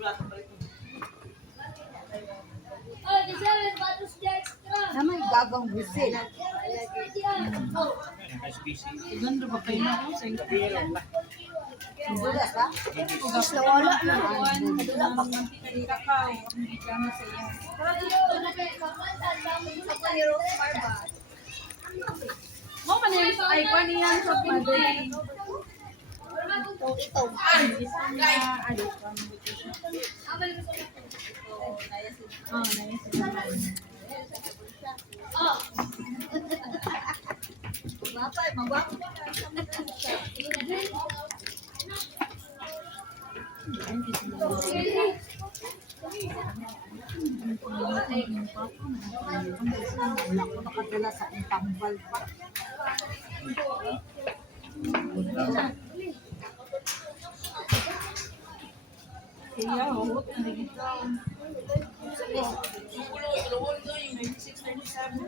Na may gagang busil. Ganda ba kayo na ako sa Bulas ha? Ugas na wala na. Kakao. Hindi ka na sa iyo. Mo man yung ay pa niyan sa Monday. Ito. Isang na ano pa nutrition. Oh, nice. Bapay, magwapo. Wala ko nakadala sa tambal pa. Kaya huwag na nagitaw. 96, 97.